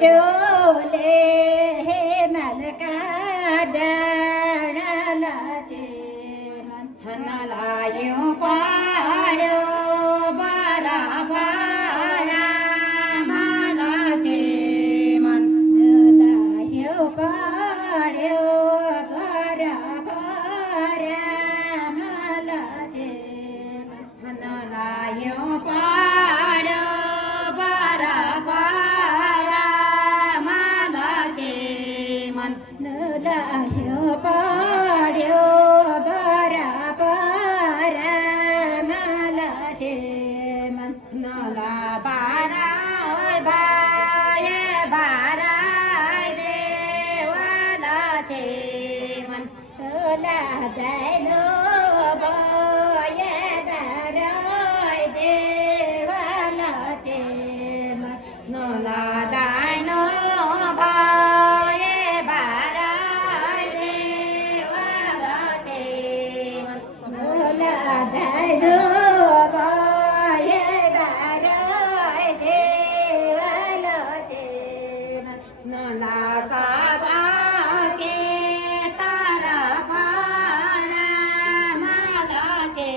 चोले हे मलका डाळाला मन हनाला येऊ पाळ्यो बारा बारा मालाचे मन येऊ पाळ्यो बारा बारा मालाचे हनाला येऊ पाळ्यो बारा बारा मालाचे मन नलाह्यो पाड्यो बारा बारा मालाचे मन नला बारा बाये बारा देवालाचे मन तोला जायलो बाये बारा देवालाचे मन नला दायनो बाये बारा देवालाचे मन नला दायनो बाये बारा देवालाचे मन नला साबा के तारा भारा मालाचे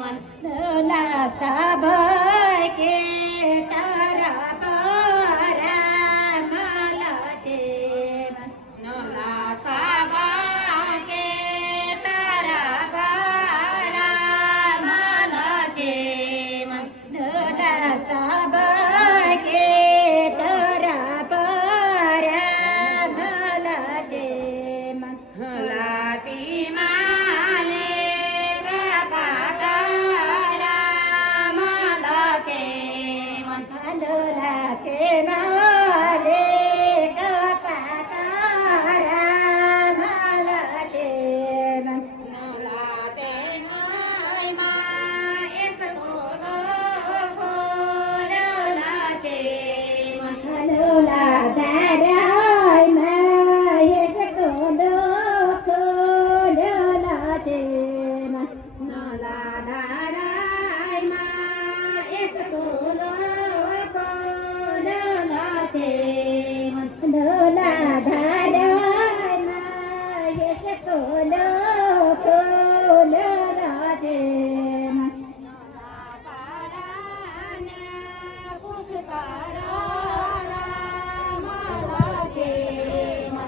मन नला साबा के तारा भारा मालाचे मन नला साबा के तारा भारा मालाचे मन नला साबा के तारा भारा मालाचे मन हलाती माले पातारा मालाचे मन हलाते माले पातारा मालाचे मन हलाते माय मायस कोलो कोलाचे मन हला दाराय मायस कोलो कोलाचे मन नला दाराय मायस कोलो कोलाचे मन नला दाराय मायस कोलो कोलाचे मन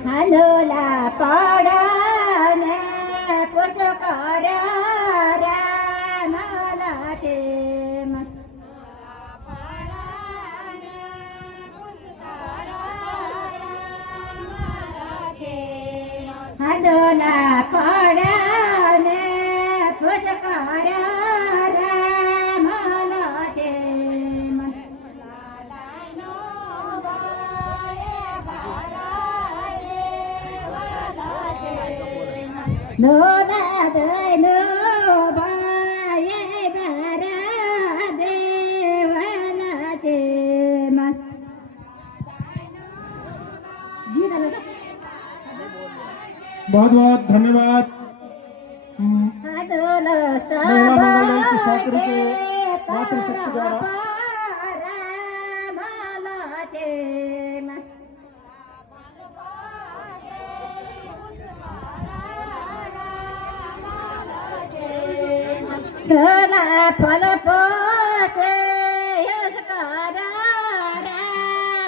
हलोला पाडाने पुष्करा मालाचे मन हलोला पाडाने पुष्करा मालाचे मन नोला दयनो बाये बारा देवालाचे मन बहुत बहुत धन्यवाद हलोला महिला मंगल दल की साकरी के मातृशक्ति द्वारा मालाचे मन गला फल पोसे यशकारा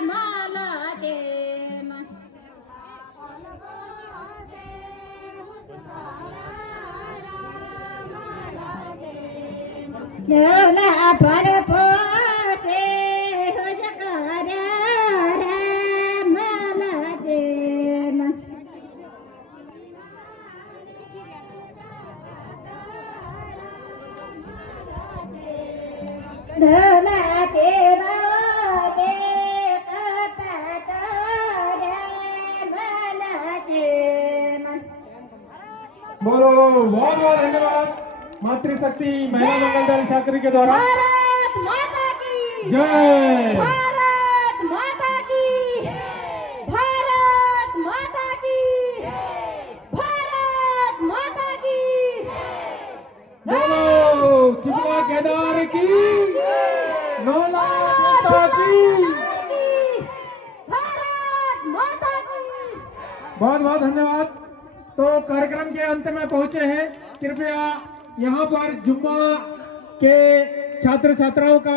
मालाचे मन गला फल पोसे यशकारा मालाचे मन नलाते राते कपातारा मालाचे मन बोलो बहुत बहुत धन्यवाद मातृशक्ति महिला मंगल दल साकरी के द्वारा भारत माता की जय भारत माता की भारत माता की भारत माता की बोलो चिपला केदार की नौला माता की बहुत बहुत धन्यवाद। तो कार्यक्रम के अंत में पहुंचे हैं। कृपया यहाँ पर जुम्मा के छात्र छात्राओं का